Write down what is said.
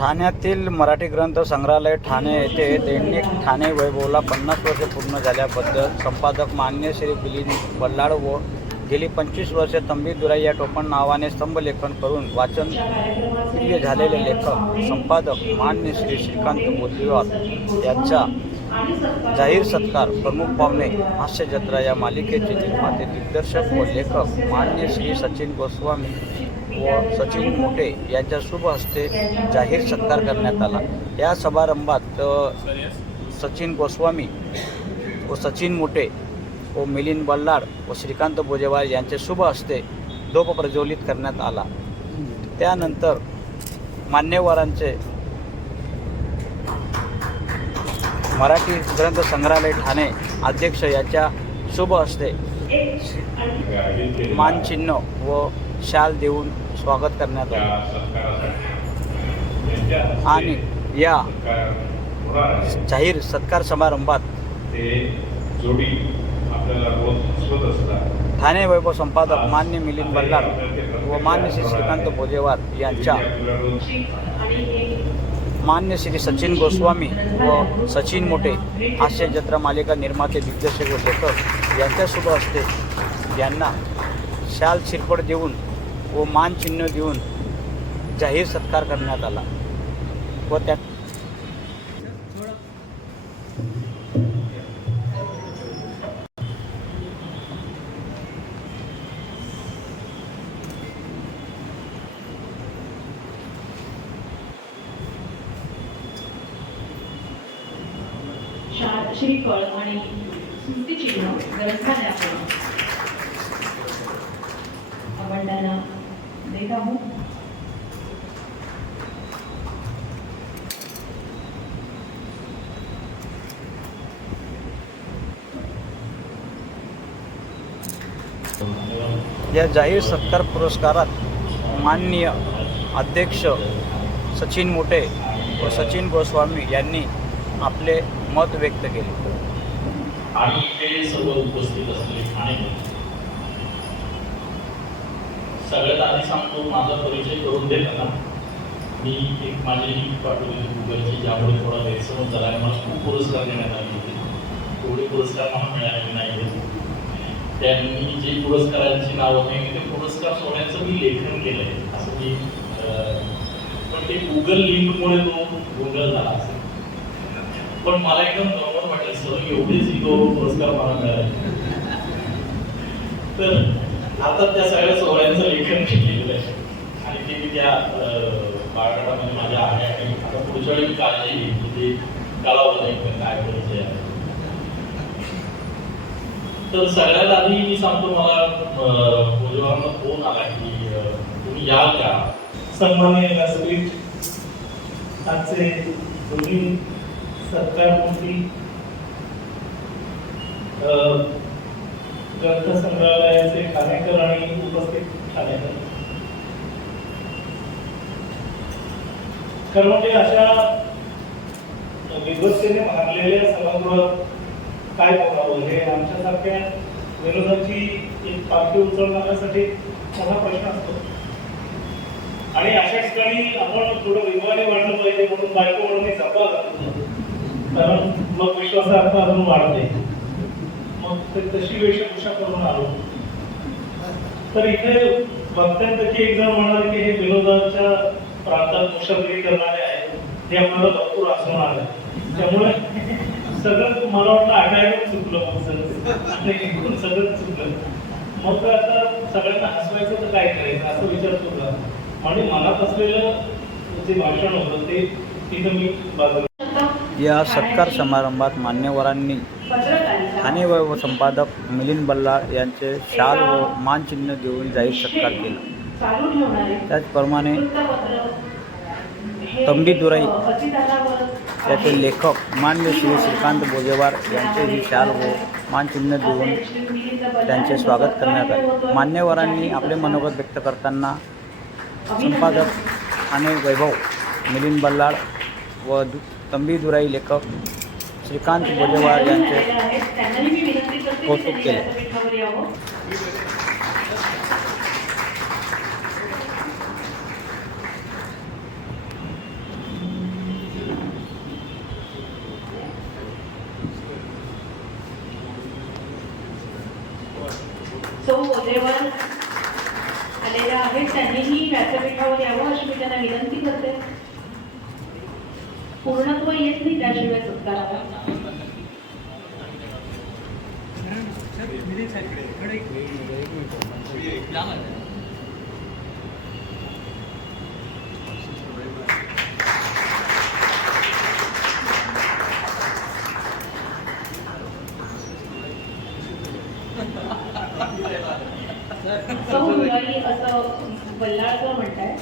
ठाण्यातील मराठी ग्रंथ संग्रहालय ठाणे येथे दैनिक ठाणे वैभवला पन्नास वर्षे पूर्ण झाल्याबद्दल संपादक मान्य श्री बिलीन बल्लाळ व गेली पंचवीस वर्षे तंबी दुराई या टोपण नावाने स्तंभलेखन करून वाचन प्रिय झालेले लेखक संपादक मान्य श्री श्रीकांत बोधीवार यांचा जाहीर सत्कार प्रमुख पाहुणे हास्य जत्रा या मालिकेचे निर्माते दिग्दर्शक व लेखक मान्य श्री सचिन गोस्वामी व सचिन मोठे यांच्या शुभ हस्ते जाहीर सत्कार करण्यात आला. या समारंभात सचिन गोस्वामी व सचिन मोठे व मिलिंद बल्लाड व श्रीकांत बोजेवार यांचे शुभ हस्ते धोप प्रज्वलित करण्यात आला. त्यानंतर मान्यवरांचे मराठी ग्रंथ संग्रहालय ठाणे अध्यक्ष याच्या शुभ हस्ते मानचिन्ह व शाल देऊन स्वागत करण्यात आले. आणि या जाहीर सत्कार समारंभात ठाणे वैभव संपादक मान्य मिलिंद बल्लाळ व मान्य श्री श्रीकांत भोजेवार यांच्या मान्य श्री सचिन गोस्वामी व सचिन मोठे हास्य जत्रा मालिका निर्माते दिग्दर्शक व लेखक यांच्या शुभ हस्ते यांना शाल शिरपड देऊन व मानचिन्ह घेऊन जाहीर सत्कार करण्यात आला. व त्या श्रीफळ आणि स्मृतिचिन्ह ग्रंथालयाकडून आपण आपण त्यांना देत आहोत या जाहीर सत्कार पुरस्कारात माननीय अध्यक्ष सचिन मोठे व सचिन गोस्वामी यांनी आपले मत व्यक्त केले आणि ते सर्व उपस्थित असलेले ठाणे सगळ्यात आधी सांगतो माझा परिचय करून देताना मी एक माझी लिंक पाठवली गुगलची ज्यामुळे थोडा गैरसमज झाला आणि मला खूप पुरस्कार देण्यात आले होते. तेवढे पुरस्कार मला मिळाले नाही त्यांनी जे पुरस्कारांची नावं मी ते पुरस्कार सोन्याचं मी लेखन केलंय. असं मी पण ते गुगल लिंकमुळे तो गुगल झाला असेल. पण मला एकदम नॉर्मल वाटलं सर एवढेच इगो पुरस्कार मला मिळाले. तर आता त्या सगळ्या सोहळ्यांचं लेखन केलेलं आहे. आणि ते मी त्या अं, बाळगडामध्ये माझ्या आहे आणि आता पुढच्या वेळी काळजी घेईन म्हणजे ते कळावं काय परिचय आहे तर सगळ्यात आधी मी सांगतो मला भोजवांना फोन आला की तुम्ही याल का? सन्मान्य व्यासपीठ आजचे दोन्ही सत्कारमूर्ती अ, ग्रंथ संग्रहालयाचे ठाणेकर आणि उपस्थित ठाणेकर खरं म्हणजे अशा विभत्तेने भारलेल्या सभागृहात काय बोलावं हे आमच्यासारख्या विरोधाची एक पालखी उचलण्यासाठी मोठा प्रश्न असतो. आणि अशा ठिकाणी आपण थोडं विवाहाने वाढलं पाहिजे म्हणून बायको म्हणून मी जपावं कारण मग विश्वासार्थ अजून वाढते. मग ते तशी वेशभूषा करून आलो. तर इथे वक्त्यांपैकी एक जण म्हणाले की हे विनोदाच्या प्रांतात मुशाफरी करणारे आहेत. हे आम्हाला भरपूर आसवणार आलं त्यामुळे सगळं मला वाटतं आठायला चुकलं मग सगळं. सगळं चुकलं. मग तर आता सगळ्यांना हसवायचं तर काय करायचं? असं विचार सुद्धा आणि मनात असलेलं जे भाषण होतं ते तिथं मी बाजूला या सत्कार समारंभात मान्यवरांनी ठाणे वैभव संपादक मिलिंद बल्लाळ यांचे शाल व मानचिन्ह देऊन जाहीर सत्कार केला. त्याचप्रमाणे तंबीदुराई तंबी दुराई त्याचे लेखक मान्य श्री श्रीकांत बोजेवार यांचेही शाल व मानचिन्ह देऊन त्यांचे स्वागत करण्यात आले. मान्यवरांनी आपले मनोगत व्यक्त करताना संपादक आणि वैभव मिलिंद बल्लाळ व दु तंबी दुराई लेखक श्रीकांत बोजेवार यांचे कौतुक केले. आलेल्या आहेत त्यांनीही व्यासपीठावर यावं अशी मी त्यांना विनंती करते. पूर्णत्व येत नाही त्याशिवाय सत्काराला सौ असं बल्लाळकर म्हणताय.